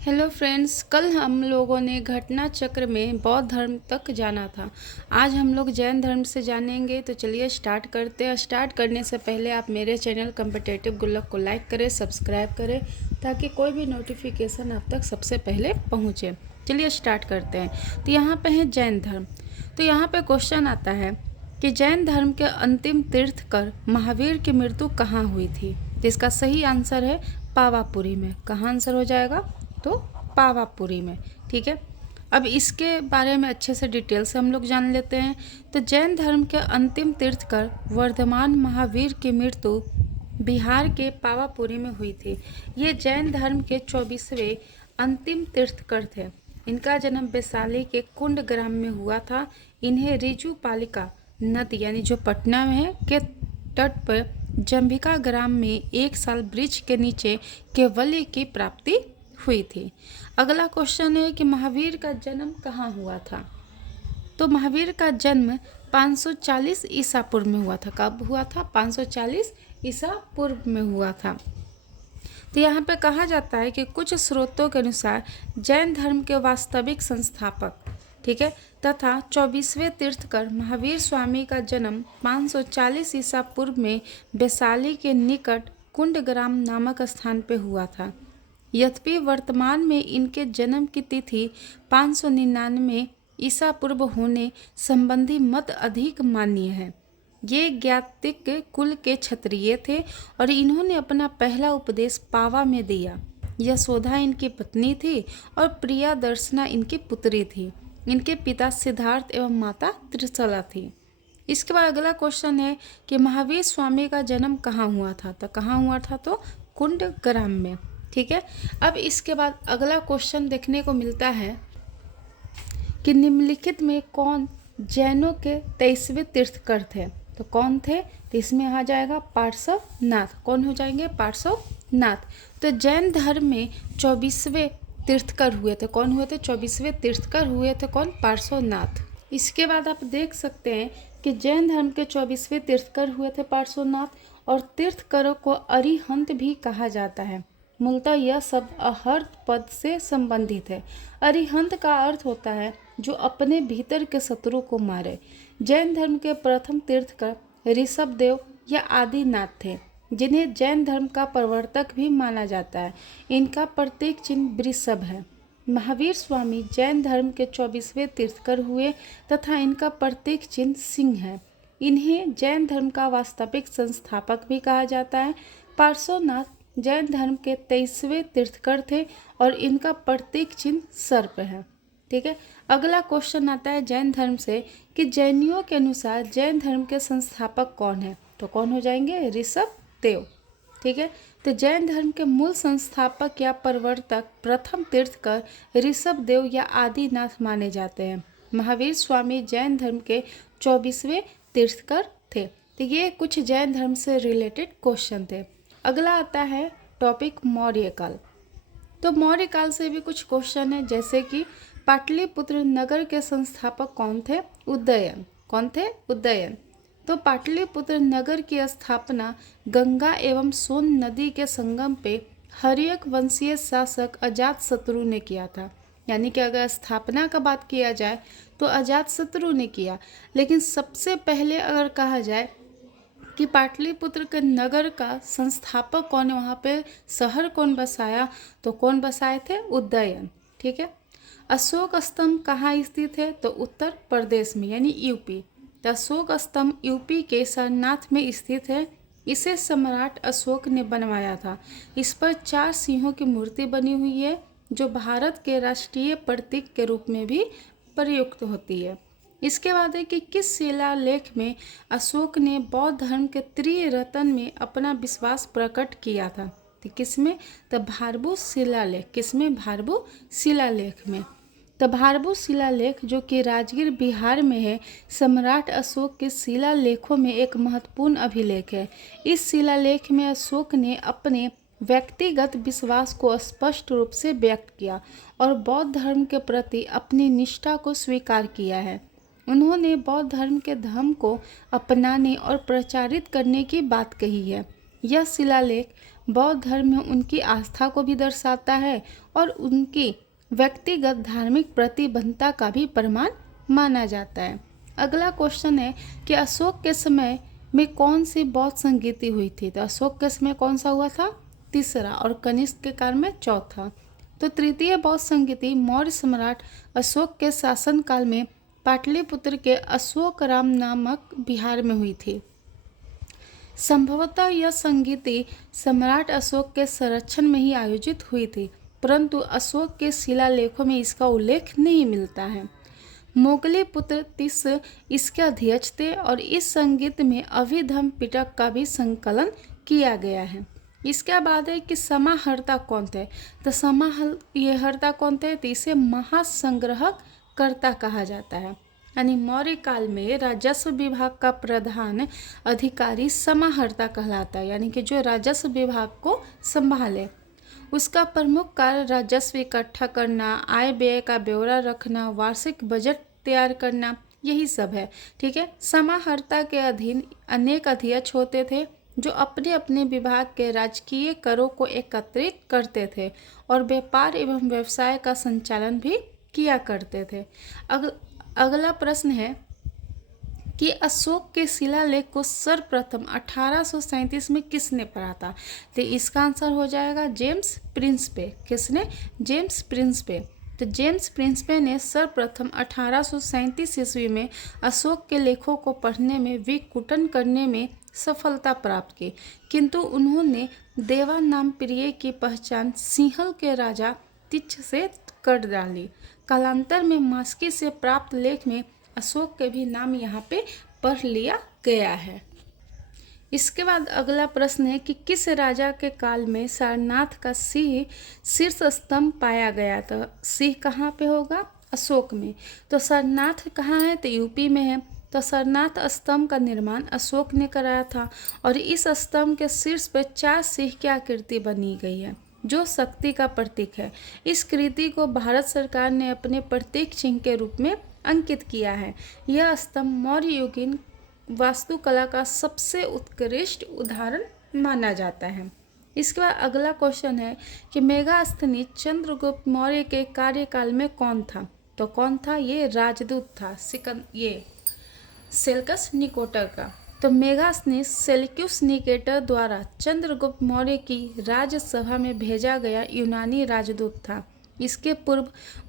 Hello friends, कल हम लोगों ने घटना चक्र में बौद्ध धर्म तक जाना था। आज हम लोग जैन धर्म से जानेंगे। तो चलिए स्टार्ट करते हैं। स्टार्ट करने से पहले आप मेरे चैनल कॉम्पिटिटिव गुल्लक को लाइक करें, सब्सक्राइब करें, ताकि कोई भी नोटिफिकेशन आप तक सबसे पहले पहुंचे। चलिए स्टार्ट करते हैं। तो यहाँ पे है जैन धर्म। तो यहाँ पे क्वेश्चन आता है कि जैन धर्म के अंतिम तीर्थकर महावीर की मृत्यु कहाँ हुई थी। तो इसका सही आंसर है पावापुरी में। कहाँ आंसर हो जाएगा? तो पावापुरी में। ठीक है, अब इसके बारे में अच्छे से डिटेल से हम लोग जान लेते हैं। तो जैन धर्म के अंतिम तीर्थकर वर्धमान महावीर की मृत्यु बिहार के पावापुरी में हुई थी। ये जैन धर्म के 24वें अंतिम तीर्थकर थे। इनका जन्म वैशाली के कुंड ग्राम में हुआ था। इन्हें रिजु पालिका नदी यानी जो पटना में है के तट पर जंभिका ग्राम में 1 साल वृक्ष के नीचे केवल्य की प्राप्ति हुई थी। अगला क्वेश्चन है कि महावीर का जन्म कहाँ हुआ था। तो महावीर का जन्म 540 ईसा पूर्व में हुआ था। कब हुआ था? 540 ईसा पूर्व में हुआ था। तो यहाँ पे कहा जाता है कि कुछ स्रोतों के अनुसार जैन धर्म के वास्तविक संस्थापक, ठीक है, तथा 24वें तीर्थकर महावीर स्वामी का जन्म 540 ईसा पूर्व में वैशाली के निकट कुंडग्राम नामक स्थान पे हुआ था। यद्यपि वर्तमान में इनके जन्म की तिथि 599 ईसा पूर्व होने संबंधी मत अधिक मान्य है। ये ज्ञातिक कुल के क्षत्रिय थे और इन्होंने अपना पहला उपदेश पावा में दिया। यशोदा इनकी पत्नी थी और प्रिया दर्शना इनकी पुत्री थी। इनके पिता सिद्धार्थ एवं माता त्रिशला थी। इसके बाद अगला क्वेश्चन है कि महावीर स्वामी का जन्म कहाँ हुआ था। तो कहाँ हुआ था? तो कुंडग्राम में। ठीक है, अब इसके बाद अगला क्वेश्चन देखने को मिलता है कि निम्नलिखित में कौन जैनों के 23वें तीर्थकर थे। तो कौन थे? तो इसमें आ जाएगा पार्श्वनाथ। कौन हो जाएंगे? पार्श्वनाथ। तो जैन धर्म में 24वें तीर्थकर हुए थे। कौन हुए थे? 24वें तीर्थकर हुए थे। कौन? पार्श्वनाथ। इसके बाद आप देख सकते हैं कि जैन धर्म के 24वें तीर्थकर हुए थे पार्श्वनाथ। और तीर्थकरों को अरिहंत भी कहा जाता है। मूलतः यह शब्द अहर्त पद से संबंधित है। अरिहंत का अर्थ होता है जो अपने भीतर के शत्रु को मारे। जैन धर्म के प्रथम तीर्थकर ऋषभदेव या आदिनाथ थे, जिन्हें जैन धर्म का प्रवर्तक भी माना जाता है। इनका प्रतीक चिन्ह वृषभ है। महावीर स्वामी जैन धर्म के 24वें तीर्थकर हुए तथा इनका प्रतीक चिन्ह सिंह है। इन्हें जैन धर्म का वास्तविक संस्थापक भी कहा जाता है। पार्श्वनाथ जैन धर्म के 23वें तीर्थकर थे और इनका प्रतीक चिन्ह सर्प है। ठीक है, अगला क्वेश्चन आता है जैन धर्म से कि जैनियों के अनुसार जैन धर्म के संस्थापक कौन है। तो कौन हो जाएंगे? ऋषभदेव। ठीक है, तो जैन धर्म के मूल संस्थापक या प्रवर्तक प्रथम तीर्थकर ऋषभदेव या आदिनाथ माने जाते हैं। महावीर स्वामी जैन धर्म के 24वें तीर्थकर थे। तो ये कुछ जैन धर्म से रिलेटेड क्वेश्चन थे। अगला आता है टॉपिक मौर्यकाल। तो मौर्यकाल से भी कुछ क्वेश्चन है, जैसे कि पाटलिपुत्र नगर के संस्थापक कौन थे? उदयन। कौन थे? उदयन। तो पाटलिपुत्र नगर की स्थापना गंगा एवं सोन नदी के संगम पे हर्यक वंशीय शासक अजातशत्रु ने किया था। यानी कि अगर स्थापना का बात किया जाए तो अजातशत्रु ने किया, लेकिन सबसे पहले अगर कहा जाए कि पाटलिपुत्र के नगर का संस्थापक कौन है, वहाँ पे शहर कौन बसाया, तो कौन बसाए थे? उदयन। ठीक है, अशोक स्तंभ कहाँ स्थित है? तो उत्तर प्रदेश में यानी यूपी। तो अशोक स्तंभ यूपी के सारनाथ में स्थित है। इसे सम्राट अशोक ने बनवाया था। इस पर 4 सिंहों की मूर्ति बनी हुई है, जो भारत के राष्ट्रीय प्रतीक के रूप में भी प्रयुक्त होती है। इसके बाद है कि किस शिलालेख में अशोक ने बौद्ध धर्म के त्रिरत्न में अपना विश्वास प्रकट किया था। तो किसमें? तो भारभू शिलालेख। किसमें? भारभू शिलालेख में। तो भारभू शिलालेख जो कि राजगीर बिहार में है, सम्राट अशोक के शिलालेखों में एक महत्वपूर्ण अभिलेख है। इस शिलालेख में अशोक ने अपने व्यक्तिगत विश्वास को स्पष्ट रूप से व्यक्त किया और बौद्ध धर्म के प्रति अपनी निष्ठा को स्वीकार किया है। उन्होंने बौद्ध धर्म के धर्म को अपनाने और प्रचारित करने की बात कही है। यह शिलालेख बौद्ध धर्म में उनकी आस्था को भी दर्शाता है और उनकी व्यक्तिगत धार्मिक प्रतिबद्धता का भी प्रमाण माना जाता है। अगला क्वेश्चन है कि अशोक के समय में कौन सी बौद्ध संगीति हुई थी। तो अशोक के समय कौन सा हुआ था, तीसरा, और कनिष्क के काल में चौथा। तो तृतीय बौद्ध संगीति मौर्य सम्राट अशोक के शासनकाल में पाटलिपुत्र के अशोकराम नामक विहार में हुई थी। संभवतः यह संगीति सम्राट अशोक के संरक्षण में ही आयोजित हुई थी, परंतु अशोक के शिलालेखों में इसका उल्लेख नहीं मिलता है। मोगलीपुत्र तिस इसके अध्यक्ष थे और इस संगीत में अभिधम्म पिटक का भी संकलन किया गया है। इसके बाद है कि समाहर्ता कौन थे। तो समाहर्ता कौन थे, तो इसे महासंग्रहकर्ता कहा जाता है। यानी मौर्य काल में राजस्व विभाग का प्रधान अधिकारी समाहर्ता कहलाता है, यानी कि जो राजस्व विभाग को संभाले। उसका प्रमुख कार्य राजस्व इकट्ठा करना, आय व्यय का ब्यौरा रखना, वार्षिक बजट तैयार करना, यही सब है। ठीक है। समाहर्ता के अधीन अनेक अध्यक्ष होते थे जो अपने अपने विभाग के राजकीय करों को एकत्रित करते थे और व्यापार एवं व्यवसाय का संचालन भी किया करते थे। अगला प्रश्न है कि अशोक के शिलालेख को सर्वप्रथम 1837 में किसने पढ़ा था। तो इसका आंसर हो जाएगा जेम्स प्रिंसपे। किसने, जेम्स प्रिंसपे। तो जेम्स प्रिंसपे ने सर्वप्रथम 1837 ईस्वी में अशोक के लेखों को पढ़ने में विकुटन करने में सफलता प्राप्त की, किंतु उन्होंने देवानामप्रिय की पहचान सिंहल के राजा तिच्छ से कर डाली। कालांतर में मास्की से प्राप्त लेख में अशोक के भी नाम यहाँ पे पढ़ लिया गया है। इसके बाद अगला प्रश्न है कि किस राजा के काल में सारनाथ का सिंह शीर्ष स्तंभ पाया गया। तो सिंह कहाँ पे होगा, अशोक में। तो सारनाथ कहाँ है, तो यूपी में है। तो सारनाथ स्तंभ का निर्माण अशोक ने कराया था और इस स्तंभ के शीर्ष पर 4 सिंह की आकृति बनी गई है जो शक्ति का प्रतीक है। इस कृति को भारत सरकार ने अपने प्रतीक चिन्ह के रूप में अंकित किया है। यह स्तंभ मौर्य युगीन वास्तुकला का सबसे उत्कृष्ट उदाहरण माना जाता है। इसके बाद अगला क्वेश्चन है कि मेगास्थनीज चंद्रगुप्त मौर्य के कार्यकाल में कौन था। तो कौन था, ये राजदूत था, ये सेल्कस निकेटर का। तो मेगास्थनीज सेल्यूकस निकेटर द्वारा चंद्रगुप्त मौर्य की राजसभा में भेजा गया यूनानी राजदूत था। इसके पूर्व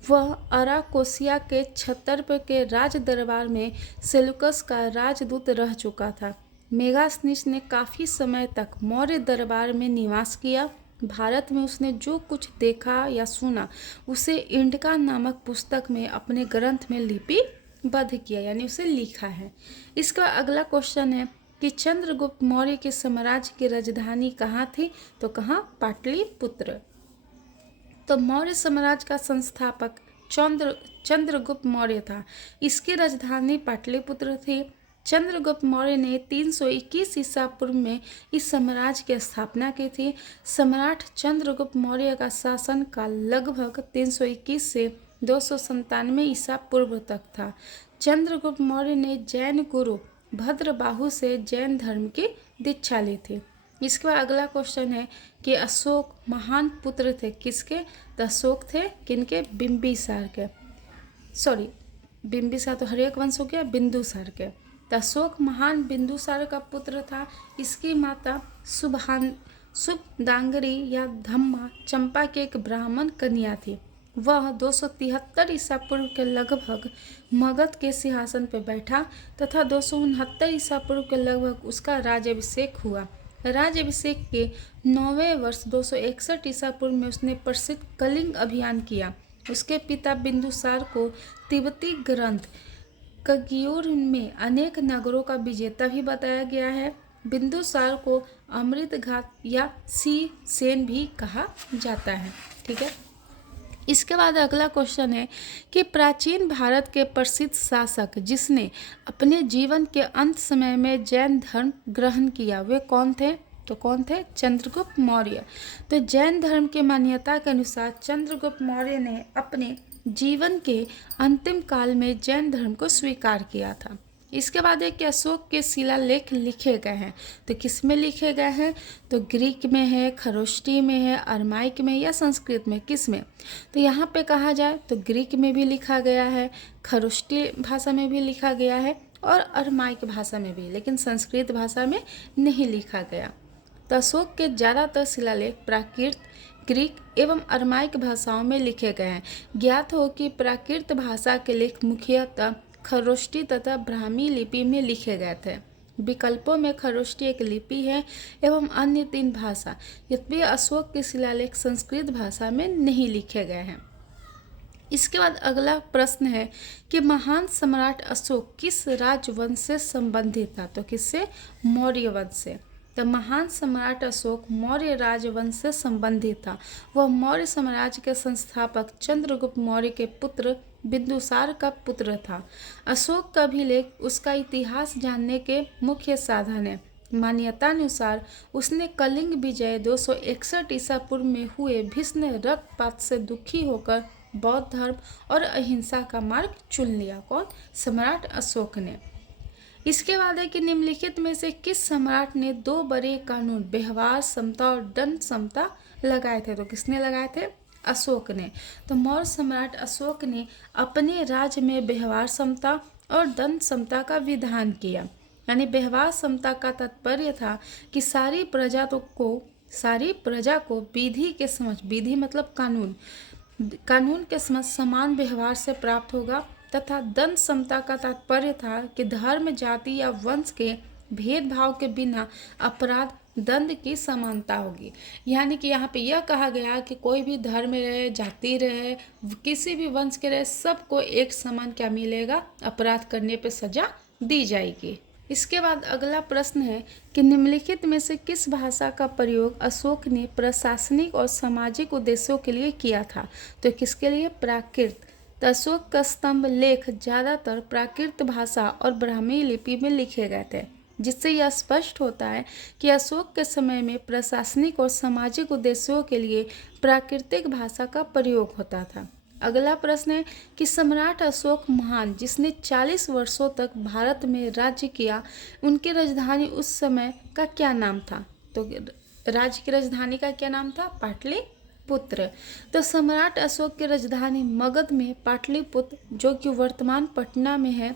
वह अराकोसिया के छत्तर के राज दरबार में सेल्यूकस का राजदूत रह चुका था। मेगास्थनीज ने काफ़ी समय तक मौर्य दरबार में निवास किया। भारत में उसने जो कुछ देखा या सुना उसे इंडिका नामक पुस्तक में अपने ग्रंथ में लिपिबद्ध किया, यानी उसे लिखा है। इसका अगला क्वेश्चन है कि चंद्रगुप्त मौर्य के साम्राज्य की राजधानी कहाँ थी। तो कहाँ, पाटलिपुत्र। तो मौर्य साम्राज्य का संस्थापक चंद्रगुप्त मौर्य था। इसकी राजधानी पाटलिपुत्र थी। चंद्रगुप्त मौर्य ने 321 ईसा पूर्व में इस साम्राज्य की स्थापना की थी। सम्राट चंद्रगुप्त मौर्य का शासन काल लगभग 321 से 297 ईसा पूर्व तक था। चंद्रगुप्त मौर्य ने जैन गुरु भद्रबाहु से जैन धर्म की दीक्षा ली थी। इसके बाद अगला क्वेश्चन है कि अशोक महान पुत्र थे किसके। तो अशोक थे किनके, बिंबिसार के। सॉरी, बिंबिसार तो हर्यक वंश हो गया, बिंदुसार के। तो अशोक महान बिंदुसार का पुत्र था। इसकी माता शुभदांगरी या धम्मा चंपा की एक ब्राह्मण कन्या थी। वह 273 ईसा पूर्व के लगभग मगध के सिंहासन पर बैठा तथा 269 ईसा पूर्व के लगभग उसका राज्याभिषेक हुआ। राज्याभिषेक के 9वें वर्ष 261 ईसा पूर्व में उसने प्रसिद्ध कलिंग अभियान किया। उसके पिता बिंदुसार को तिब्बती ग्रंथ कग्यूर में अनेक नगरों का विजेता भी बताया गया है। बिंदुसार को अमृतघात या सेन भी कहा जाता है। ठीक है। इसके बाद अगला क्वेश्चन है कि प्राचीन भारत के प्रसिद्ध शासक जिसने अपने जीवन के अंत समय में जैन धर्म ग्रहण किया वे कौन थे। तो कौन थे, चंद्रगुप्त मौर्य। तो जैन धर्म के मान्यता के अनुसार चंद्रगुप्त मौर्य ने अपने जीवन के अंतिम काल में जैन धर्म को स्वीकार किया था। इसके बाद है कि अशोक के शिलालेख लिखे गए हैं, तो किस में लिखे गए हैं? तो ग्रीक में है, खरोष्टी में है, अरमाइक में या संस्कृत में, किस में? तो यहाँ पे कहा जाए तो ग्रीक में भी लिखा गया है, खरोष्टी भाषा में भी लिखा गया है और अरमाइक भाषा में भी, लेकिन संस्कृत भाषा में नहीं लिखा गया। तो अशोक के ज़्यादातर शिलालेख प्राकृत, ग्रीक एवं अरमाइक भाषाओं में लिखे गए हैं। ज्ञात हो कि प्राकृत भाषा के लेख मुख्यतः खरोष्टी तथा ब्राह्मी लिपि में लिखे गए थे। विकल्पों में खरोष्टी एक लिपि है एवं अन्य 3 भाषा। यद्यपि अशोक के शिलालेख संस्कृत भाषा में नहीं लिखे गए हैं। इसके बाद अगला प्रश्न है कि महान सम्राट अशोक किस राजवंश से संबंधित था? तो किससे? मौर्य वंश से। तो महान सम्राट अशोक मौर्य राजवंश से संबंधित था। वह मौर्य साम्राज्य के संस्थापक चंद्रगुप्त मौर्य के पुत्र बिंदुसार का पुत्र था। अशोक का अभिलेख उसका इतिहास जानने के मुख्य साधन है। मान्यतानुसार उसने कलिंग विजय 261 ईसा पूर्व में हुए भीषण रक्तपात से दुखी होकर बौद्ध धर्म और अहिंसा का मार्ग चुन लिया। कौन? सम्राट अशोक ने। इसके बाद है कि निम्नलिखित में से किस सम्राट ने 2 बड़े कानून व्यवहार समता और दंड समता लगाए थे? तो किसने लगाए थे? अशोक ने। तो मौर्य सम्राट अशोक ने अपने राज्य में व्यवहार समता और दंड समता का विधान किया। यानी व्यवहार समता का तात्पर्य था कि सारी प्रजा को विधि के समझ, विधि मतलब कानून के समझ समान व्यवहार से प्राप्त होगा, तथा दंड समता का तात्पर्य था कि धर्म, जाति या वंश के भेदभाव के बिना अपराध दंड की समानता होगी। यानी कि यहाँ पे यह कहा गया कि कोई भी धर्म रहे, जाति रहे, किसी भी वंश के रहे, सबको एक समान क्या मिलेगा? अपराध करने पे सजा दी जाएगी। इसके बाद अगला प्रश्न है कि निम्नलिखित में से किस भाषा का प्रयोग अशोक ने प्रशासनिक और सामाजिक उद्देश्यों के लिए किया था? तो किसके लिए? प्राकृत। तो अशोक का स्तंभ लेख ज़्यादातर प्राकृत भाषा और ब्राह्मी लिपि में लिखे गए थे, जिससे यह स्पष्ट होता है कि अशोक के समय में प्रशासनिक और सामाजिक उद्देश्यों के लिए प्राकृतिक भाषा का प्रयोग होता था। अगला प्रश्न है कि सम्राट अशोक महान, जिसने 40 वर्षों तक भारत में राज्य किया, उनकी राजधानी उस समय का क्या नाम था? तो राज्य की राजधानी का क्या नाम था? पाटलिपुत्र। तो सम्राट अशोक की राजधानी मगध में पाटलिपुत्र, जो कि वर्तमान पटना में है,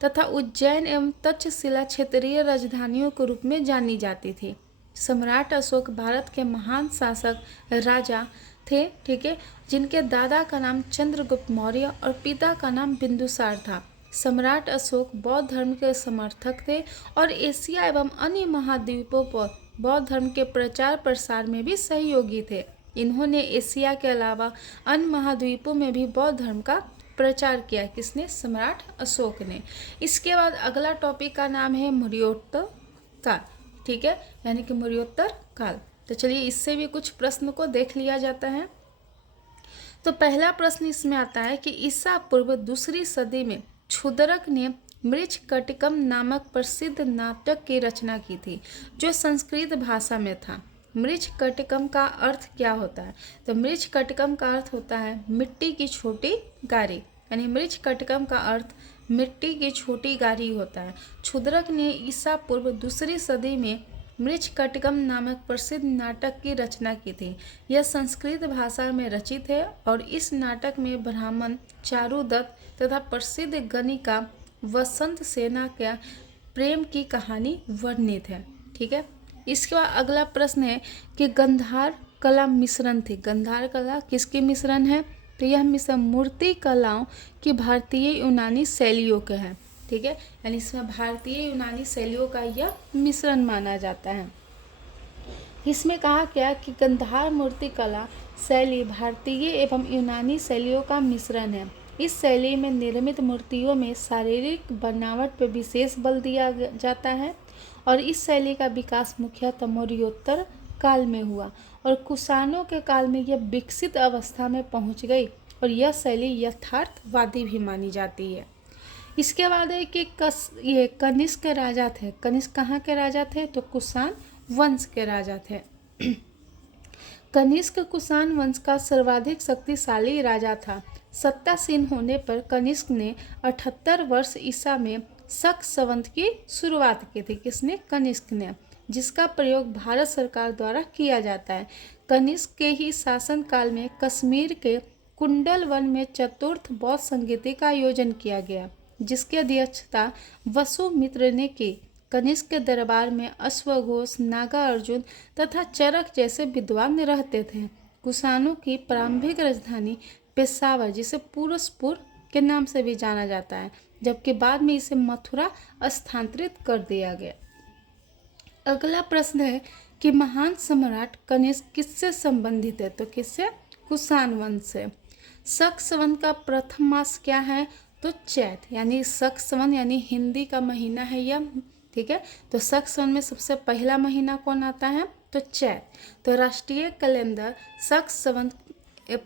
तथा उज्जैन एवं तक्षशिला क्षेत्रीय राजधानियों के रूप में जानी जाती थी। सम्राट अशोक भारत के महान शासक राजा थे, ठीक है, जिनके दादा का नाम चंद्रगुप्त मौर्य और पिता का नाम बिंदुसार था। सम्राट अशोक बौद्ध धर्म के समर्थक थे और एशिया एवं अन्य महाद्वीपों पर बौद्ध धर्म के प्रचार प्रसार में भी सहयोगी थे। इन्होंने एशिया के अलावा अन्य महाद्वीपों में भी बौद्ध धर्म का प्रचार किया। किसने? सम्राट अशोक ने। इसके बाद अगला टॉपिक का नाम है मौर्योत्तर काल, ठीक है, यानी कि मौर्योत्तर काल। तो चलिए इससे भी कुछ प्रश्न को देख लिया जाता है। तो पहला प्रश्न इसमें आता है कि ईसा पूर्व 2री सदी में क्षुद्रक ने मृच्छकटिकम नामक प्रसिद्ध नाटक की रचना की थी, जो संस्कृत भाषा में था। मृच्छकटिकम का अर्थ क्या होता है? तो मृच्छकटिकम का अर्थ होता है मिट्टी की छोटी गारी, यानी मृच्छकटिकम का अर्थ मिट्टी की छोटी गारी होता है। क्षुद्रक ने ईसा पूर्व 2री सदी में मृच्छकटिकम नामक प्रसिद्ध नाटक की रचना की थी। यह संस्कृत भाषा में रचित है और इस नाटक में ब्राह्मण चारुदत्त तथा प्रसिद्ध गणिका वसंत सेना का प्रेम की कहानी वर्णित है, ठीक है। इसके बाद अगला प्रश्न है कि गंधार कला मिश्रण थी। गंधार कला किसकी मिश्रण है? तो यह मिश्रण मूर्ति कलाओं की भारतीय यूनानी शैलियों के है, ठीक है, यानी इसमें भारतीय यूनानी शैलियों का यह मिश्रण माना जाता है। इसमें कहा गया कि गंधार मूर्ति कला शैली भारतीय एवं यूनानी शैलियों का मिश्रण है। इस शैली में निर्मित मूर्तियों में शारीरिक बनावट पर विशेष बल दिया जाता है और इस शैली का विकास मुख्यतः मौर्योत्तर काल में हुआ और कुषाणों के काल में यह विकसित अवस्था में पहुंच गई और यह शैली यथार्थवादी भी मानी जाती है। इसके बाद है कि ये कनिष्क राजा थे। कनिष्क कहाँ के राजा थे? तो कुषाण वंश के राजा थे। कनिष्क कुषाण वंश का सर्वाधिक शक्तिशाली राजा था। सत्तासीन होने पर कनिष्क ने 78 वर्ष ईसा में शक संवत की शुरुआत की थी। किसने? कनिष्क ने, जिसका प्रयोग भारत सरकार द्वारा किया जाता है। कनिष्क के ही शासनकाल में कश्मीर के कुंडल वन में चतुर्थ बौद्ध संगीति का आयोजन किया गया, जिसकी अध्यक्षता वसुमित्र ने की। कनिष्क के दरबार में अश्वघोष, नागार्जुन तथा चरक जैसे विद्वान रहते थे। कुषाणों की प्रारंभिक राजधानी पेशावर, जिसे पुरस्पुर के नाम से भी जाना जाता है, जबकि बाद में इसे मथुरा स्थानांतरित कर दिया गया। अगला प्रश्न है कि महान सम्राट कनिष्क किससे संबंधित है? तो किससे? कुषाण वंश से। शक संवत का प्रथम मास क्या है? तो चैत, यानी शक संवत यानी हिंदी का महीना है यह, ठीक है। तो शक संवत में सबसे पहला महीना कौन आता है? तो चैत। तो राष्ट्रीय कैलेंडर शक संवत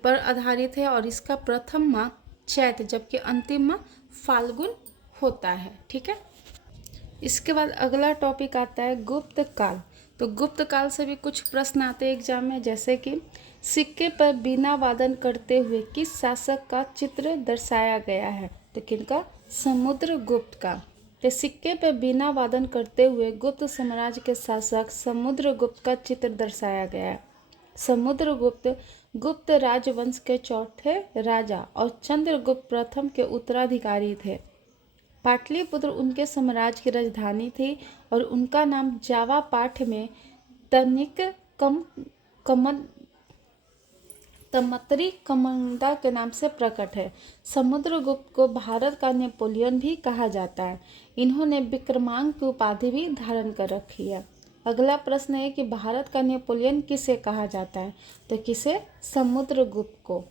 पर आधारित है और इसका प्रथम माह चैत, जबकि अंतिम माह फाल्गुन होता है, ठीक है। इसके बाद अगला टॉपिक आता है गुप्त काल। तो गुप्त काल से भी कुछ प्रश्न आते हैं एग्जाम में, जैसे कि सिक्के पर बीना वादन करते हुए किस शासक का चित्र दर्शाया गया है? तो किनका? समुद्रगुप्त का। तो सिक्के पर बीना वादन करते हुए गुप्त साम्राज्य के शासक समुद्रगुप्त का चित्र दर्शाया गया है। समुद्रगुप्त गुप्त राजवंश के चौथे राजा और चंद्रगुप्त प्रथम के उत्तराधिकारी थे। पाटलिपुत्र उनके साम्राज्य की राजधानी थी और उनका नाम जावा पाठ में तनिक तमत्री कमंडा के नाम से प्रकट है। समुद्रगुप्त को भारत का नेपोलियन भी कहा जाता है। इन्होंने विक्रमांक की उपाधि भी धारण कर रखी है। अगला प्रश्न है कि भारत का नेपोलियन किसे कहा जाता है? तो किसे? समुद्रगुप्त को।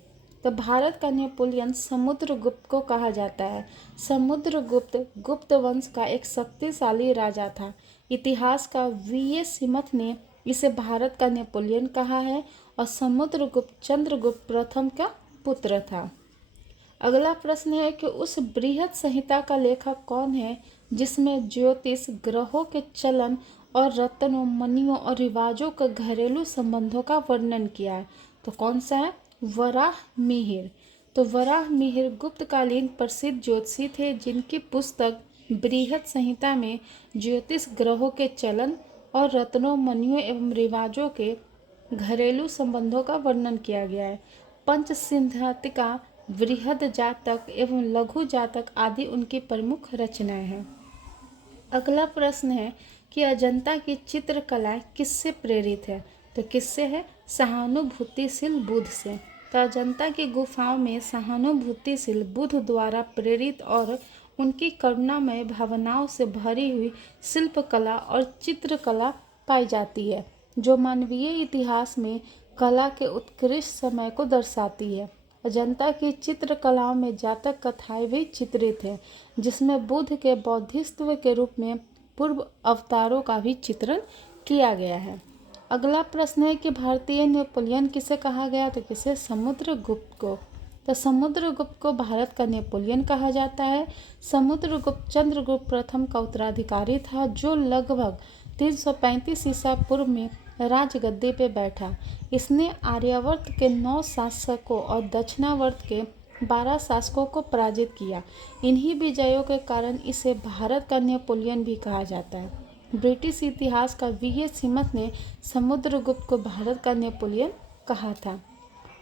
तो भारत का नेपोलियन समुद्रगुप्त को कहा जाता है। समुद्रगुप्त गुप्त वंश का एक शक्तिशाली राजा था। इतिहासकार वी.ए. सिमथ ने इसे भारत का नेपोलियन कहा है और समुद्रगुप्त चंद्रगुप्त प्रथम का पुत्र था। अगला प्रश्न है कि उस बृहत संहिता का लेखक कौन है जिसमें ज्योतिष, ग्रहों के चलन और रत्नों, मणियों और रिवाजों के घरेलू संबंधों का वर्णन किया है? तो कौन सा है? वराहमिहिर। तो वराहमिहिर गुप्तकालीन प्रसिद्ध ज्योतिषी थे, जिनकी पुस्तक बृहत संहिता में ज्योतिष, ग्रहों के चलन और रत्नों, मणियों एवं रिवाजों के घरेलू संबंधों का वर्णन किया गया है। पंचसिद्धांतिका, बृहद जातक एवं लघु जातक आदि उनकी प्रमुख रचनाएं हैं। अगला प्रश्न है कि अजंता की चित्रकलाएं किससे प्रेरित है? तो किससे है? सहानुभूतिशील बुद्ध से। तो अजंता की गुफाओं में सहानुभूतिशील बुद्ध द्वारा प्रेरित और उनकी करुणामय भावनाओं से भरी हुई शिल्पकला और चित्रकला पाई जाती है, जो मानवीय इतिहास में कला के उत्कृष्ट समय को दर्शाती है। अजंता की चित्रकलाओं में जातक कथाएं भी चित्रित हैं, जिसमें बुद्ध के बौद्धिस्त्व के रूप में पूर्व अवतारों का भी चित्रण किया गया है। अगला प्रश्न है कि भारतीय नेपोलियन किसे कहा गया? तो किसे? समुद्रगुप्त को। तो समुद्रगुप्त को भारत का नेपोलियन कहा जाता है। समुद्रगुप्त चंद्रगुप्त प्रथम का उत्तराधिकारी था, जो लगभग 335 ईसा पूर्व में राजगद्दी पे बैठा। इसने आर्यावर्त के 9 शासकों और दक्षिणावर्त के 12 शासकों को पराजित किया। इन्हीं विजयों के कारण इसे भारत का नेपोलियन भी कहा जाता है। ब्रिटिश इतिहासकार वी.ए. सिमथ ने समुद्रगुप्त को भारत का नेपोलियन कहा था।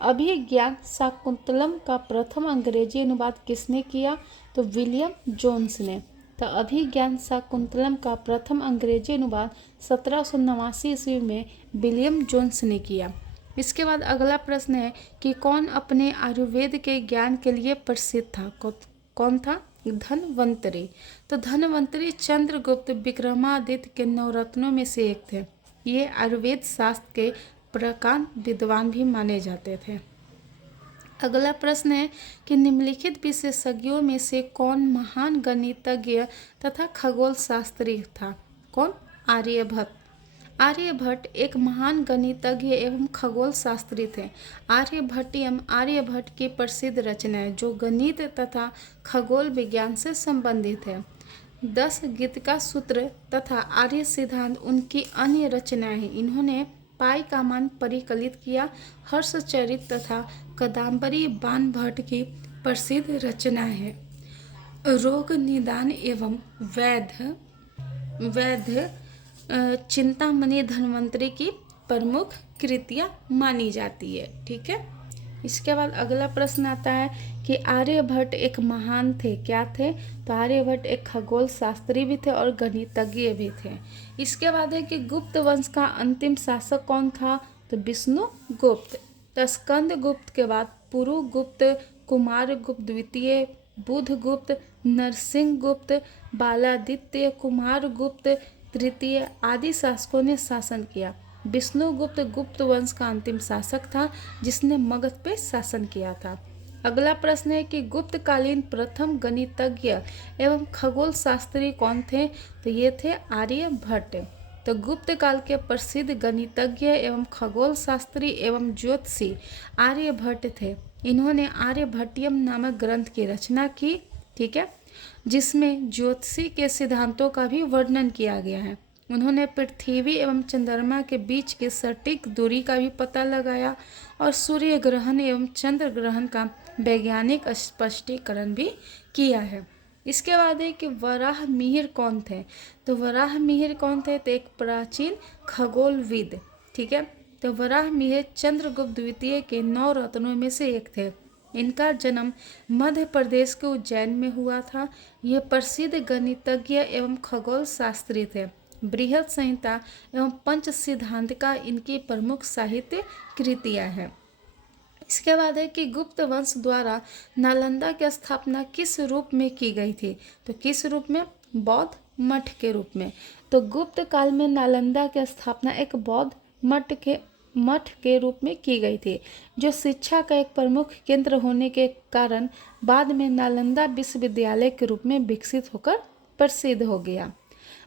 अभिज्ञान शाकुंतलम का प्रथम अंग्रेजी अनुवाद किसने किया? तो विलियम जोन्स ने। तो अभिज्ञान शाकुंतलम का प्रथम अंग्रेजी अनुवाद 1789 ईस्वी में विलियम जोन्स ने किया। इसके बाद अगला प्रश्न है कि कौन अपने आयुर्वेद के ज्ञान के लिए प्रसिद्ध था? कौन था? धन्वंतरी। तो धन्वंतरी चंद्रगुप्त विक्रमादित्य के नवरत्नों में से एक थे। ये आयुर्वेद शास्त्र के प्रकांड विद्वान भी माने जाते थे। अगला प्रश्न है कि निम्नलिखित विशेषज्ञों में से कौन महान गणितज्ञ तथा खगोल शास्त्री था? कौन? आर्यभट्ट। आर्यभट्ट एक महान गणितज्ञ एवं खगोल शास्त्री थे। आर्यभट्ट की प्रसिद्ध रचनाएं जो गणित तथा खगोल विज्ञान से संबंधित है। 10 गीतिका सूत्र तथा आर्य सिद्धांत उनकी अन्य रचनाएं हैं। इन्होंने पाई का मान परिकलित किया। हर्षचरित तथा कदम्बरी बाण भट्ट की प्रसिद्ध रचनाएं हैं। रोग निदान एवं वैद्य चिंतामणि धन्वंतरि की प्रमुख कृतियाँ मानी जाती है। ठीक है, इसके बाद अगला प्रश्न आता है कि आर्यभट्ट एक महान थे, क्या थे? तो आर्यभट्ट एक खगोल शास्त्री भी थे और गणितज्ञ भी थे। इसके बाद है कि गुप्त वंश का अंतिम शासक कौन था? तो विष्णुगुप्त। तो स्कंदगुप्त के बाद पुरुगुप्त, कुमारगुप्त द्वितीय, बुधगुप्त, नरसिंहगुप्त, बालादित्य, कुमारगुप्त तृतीय आदि शासकों ने शासन किया। विष्णुगुप्त गुप्त वंश का अंतिम शासक था जिसने मगध पे शासन किया था। अगला प्रश्न है कि गुप्तकालीन प्रथम गणितज्ञ एवं खगोल शास्त्री कौन थे? तो ये थे आर्यभट्ट। तो गुप्त काल के प्रसिद्ध गणितज्ञ एवं खगोल शास्त्री एवं ज्योतिषी आर्यभट्ट थे। इन्होंने आर्यभट्टियम नामक ग्रंथ की रचना की। ठीक है, जिसमें ज्योतिषी के सिद्धांतों का भी वर्णन किया गया है। उन्होंने पृथ्वी एवं चंद्रमा के बीच की सटीक दूरी का भी पता लगाया और सूर्य ग्रहण एवं चंद्र ग्रहण का वैज्ञानिक स्पष्टीकरण भी किया है। इसके बाद है कि वराहमिहिर कौन थे? तो वराहमिहिर कौन थे? तो एक प्राचीन खगोलविद। ठीक है, तो वराहमिहिर चंद्रगुप्त द्वितीय के 9 रत्नों में से एक थे। इनका जन्म मध्य प्रदेश के उज्जैन में हुआ था। ये प्रसिद्ध गणितज्ञ एवं खगोल शास्त्री थे। बृहद संहिता एवं पंच सिद्धांत का इनकी प्रमुख साहित्य कृतियाँ हैं। इसके बाद है कि गुप्त वंश द्वारा नालंदा की स्थापना किस रूप में की गई थी? तो किस रूप में? बौद्ध मठ के रूप में। तो गुप्त काल में नालंदा की स्थापना एक बौद्ध मठ के रूप में की गई थी, जो शिक्षा का एक प्रमुख केंद्र होने के कारण बाद में नालंदा विश्वविद्यालय के रूप में विकसित होकर प्रसिद्ध हो गया।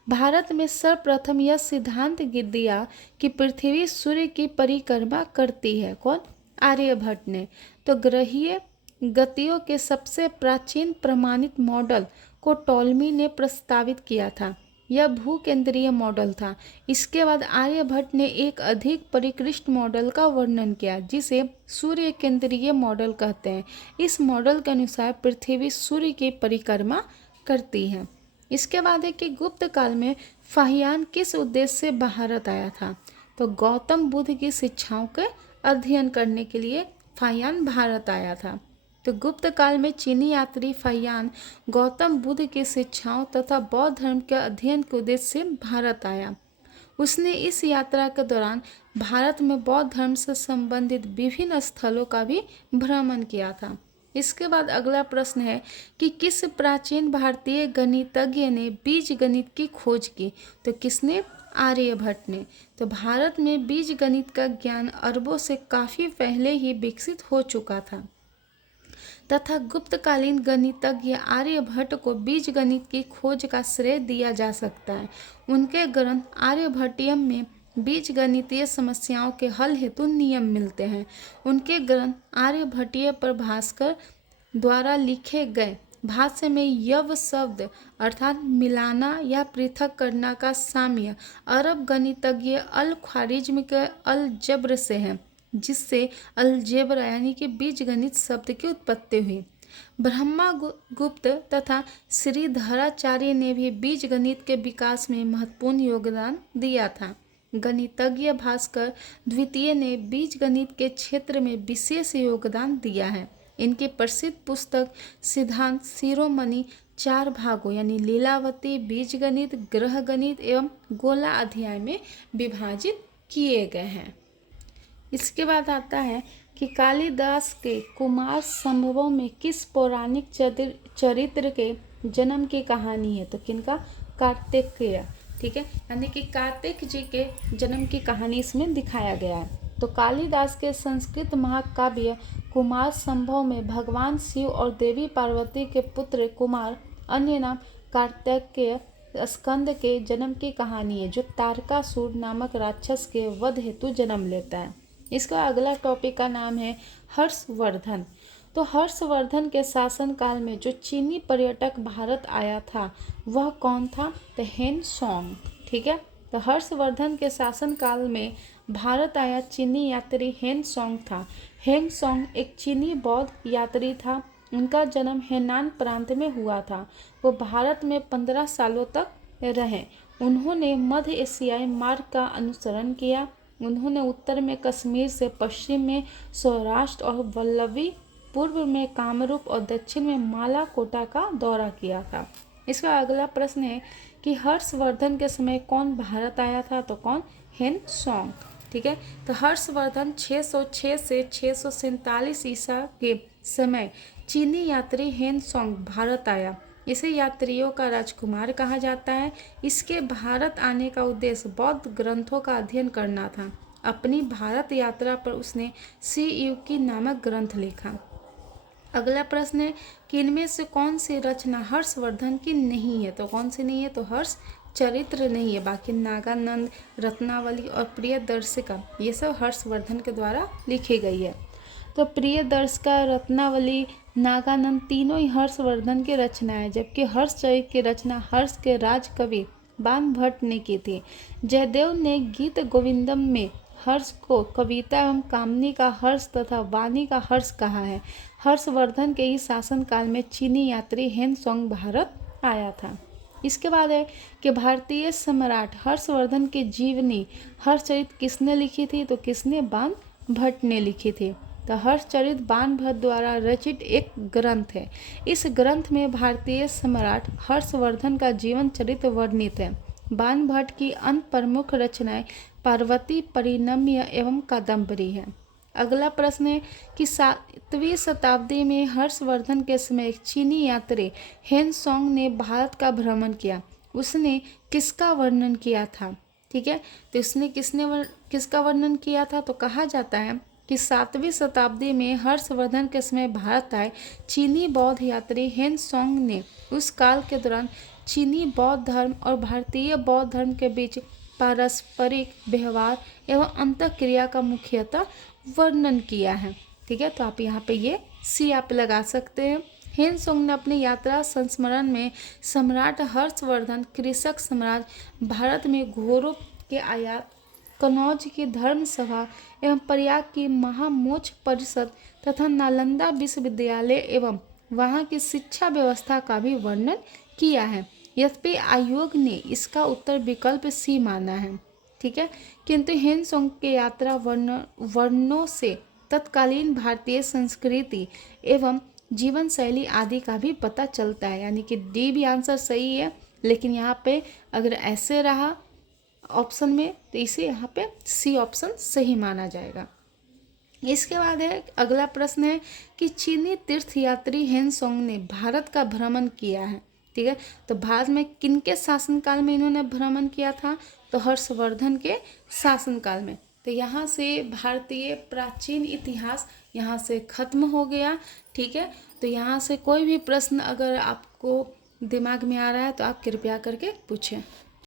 भारत में सर्वप्रथम यह सिद्धांत दिया कि पृथ्वी सूर्य की परिक्रमा करती है। कौन? आर्यभट्ट ने। तो ग्रहीय गतियों के सबसे प्राचीन प्रमाणित मॉडल को टॉलमी ने प्रस्तावित किया था। यह भूकेंद्रीय मॉडल था। इसके बाद आर्यभट्ट ने एक अधिक परिष्कृत मॉडल का वर्णन किया जिसे सूर्य केंद्रीय मॉडल कहते हैं। इस मॉडल के अनुसार पृथ्वी सूर्य की परिक्रमा करती है। इसके बाद है कि गुप्त काल में फाहियान किस उद्देश्य से भारत आया था? तो गौतम बुद्ध की शिक्षाओं के अध्ययन करने के लिए फाहियान भारत आया था। तो गुप्त काल में चीनी यात्री फाहियान गौतम बुद्ध की शिक्षाओं तथा बौद्ध धर्म के अध्ययन के उद्देश्य से भारत आया। उसने इस यात्रा के दौरान भारत में बौद्ध धर्म से संबंधित विभिन्न स्थलों का भी भ्रमण किया था। इसके बाद अगला प्रश्न है कि किस प्राचीन भारतीय गणितज्ञ ने बीज गणित की खोज की? तो किसने? आर्यभट्ट ने। तो भारत में बीज गणित का ज्ञान अरबों से काफ़ी पहले ही विकसित हो चुका था तथा गुप्तकालीन गणितज्ञ आर्यभट्ट को बीज गणित की खोज का श्रेय दिया जा सकता है। उनके ग्रंथ आर्यभट्टियम में बीज गणितीय समस्याओं के हल हेतु नियम मिलते हैं। उनके ग्रंथ आर्यभट्टीय पर भास्कर द्वारा लिखे गए भाष्य में यव शब्द अर्थात मिलाना या पृथक करना का साम्य अरब गणितज्ञ अल ख्वारिज्म के अल जब्र से है, जिससे अलजेब्रा यानी कि बीजगणित शब्द की उत्पत्ति हुई। ब्रह्मगुप्त तथा श्रीधराचार्य ने भी बीजगणित के विकास में महत्वपूर्ण योगदान दिया था। गणितज्ञ भास्कर द्वितीय ने बीजगणित के क्षेत्र में विशेष योगदान दिया है। इनकी प्रसिद्ध पुस्तक सिद्धांत शिरोमणि 4 भागों यानी लीलावती, बीजगणित, ग्रहगणित एवं गोला अध्याय में विभाजित किए गए हैं। इसके बाद आता है कि कालिदास के कुमार संभवों में किस पौराणिक चरित्र के जन्म की कहानी है? तो किनका? कार्तिकेय। ठीक है, यानी कि कार्तिक जी के जन्म की कहानी इसमें दिखाया गया है। तो कालिदास के संस्कृत महाकाव्य कुमार संभव में भगवान शिव और देवी पार्वती के पुत्र कुमार अन्य नाम कार्तिकेय स्कंद के जन्म की कहानी है, जो तारकासुर नामक राक्षस के वध हेतु जन्म लेता है। इसका अगला टॉपिक का नाम है हर्षवर्धन। तो हर्षवर्धन के शासनकाल में जो चीनी पर्यटक भारत आया था वह कौन था? तो हेन सोंग। ठीक है, तो हर्षवर्धन के शासनकाल में भारत आया चीनी यात्री हेन सोंग था। हेन सोंग एक चीनी बौद्ध यात्री था उनका जन्म हेनान प्रांत में हुआ था। वो भारत में 15 सालों तक रहे। उन्होंने मध्य एशियाई मार्ग का अनुसरण किया। उन्होंने उत्तर में कश्मीर से पश्चिम में सौराष्ट्र और वल्लभी, पूर्व में कामरूप और दक्षिण में मालाकोटा का दौरा किया था। इसका अगला प्रश्न है कि हर्षवर्धन के समय कौन भारत आया था, तो कौन, हेन सोंग। ठीक है, तो हर्षवर्धन 606 से 647 ईसा के समय चीनी यात्री हेन सोंग भारत आया। इसे यात्रियों का राजकुमार कहा जाता है। इसके भारत आने का उद्देश्य बौद्ध ग्रंथों का अध्ययन करना था। अपनी भारत यात्रा पर उसने सी युकी नामक ग्रंथ लिखा। अगला प्रश्न है कि इनमें से कौन सी रचना हर्षवर्धन की नहीं है, तो कौन सी नहीं है, तो हर्ष चरित्र नहीं है। बाकी नागानंद, रत्नावली और प्रियदर्शिका ये सब हर्षवर्धन के द्वारा लिखी गई है। तो प्रियदर्शिका, रत्नावली, नागानंद तीनों ही हर्षवर्धन की रचना है, जबकि हर्षचरित की रचना हर्ष के राज कवि बाणभट्ट ने की थी। जयदेव ने गीत गोविंदम में हर्ष को कविता एवं कामनी का हर्ष तथा वाणी का हर्ष कहा है। हर्षवर्धन के ही शासनकाल में चीनी यात्री हेन सोंग भारत आया था। इसके बाद है कि भारतीय सम्राट हर्षवर्धन की जीवनी हर्षचरित किसने लिखी थी, तो किसने, बाणभट्ट ने लिखी थी। तो हर्षचरित बाणभट्ट द्वारा रचित एक ग्रंथ है। इस ग्रंथ में भारतीय सम्राट हर्षवर्धन का जीवन चरित्र वर्णित है। बाणभट्ट की अन्य प्रमुख रचनाएं पार्वती, परिणम्य एवं कादम्बरी है। अगला प्रश्न है कि 7वीं शताब्दी में हर्षवर्धन के समय एक चीनी यात्री हेन सोंग ने भारत का भ्रमण किया। उसने किसका वर्णन किया था, ठीक है, तो इसने किसका वर्णन किया था, तो कहा जाता है कि 7वीं शताब्दी में हर्षवर्धन के समय भारत आए चीनी बौद्ध यात्री हेन सोंग ने उस काल के दौरान चीनी बौद्ध धर्म और भारतीय बौद्ध धर्म के बीच पारस्परिक व्यवहार एवं अंतःक्रिया का मुख्यतः वर्णन किया है। ठीक है, तो आप यहाँ पे ये सी आप लगा सकते हैं। हेन सोंग ने अपनी यात्रा संस्मरण में सम्राट हर्षवर्धन, कृषक साम्राज्य, भारत में घोड़ों के आयात, कनौज की धर्म सभा एवं प्रयाग की महामोक्ष परिषद तथा नालंदा विश्वविद्यालय एवं वहाँ की शिक्षा व्यवस्था का भी वर्णन किया है। यद्यपि आयोग ने इसका उत्तर विकल्प सी माना है। ठीक है, किंतु हेन सोंग के यात्रा वर्णों से तत्कालीन भारतीय संस्कृति एवं जीवन शैली आदि का भी पता चलता है। यानी कि डी भी आंसर सही है, लेकिन यहाँ पे अगर ऐसे रहा ऑप्शन में तो इसे यहाँ पे सी ऑप्शन सही माना जाएगा। इसके बाद है अगला प्रश्न है कि चीनी तीर्थयात्री हेन सोंग ने भारत का भ्रमण किया है। ठीक है, तो भारत में किनके शासनकाल में इन्होंने भ्रमण किया था, तो हर्षवर्धन के शासनकाल में। तो यहाँ से भारतीय प्राचीन इतिहास यहाँ से खत्म हो गया। ठीक है, तो यहाँ से कोई भी प्रश्न अगर आपको दिमाग में आ रहा है तो आप कृपया करके पूछें।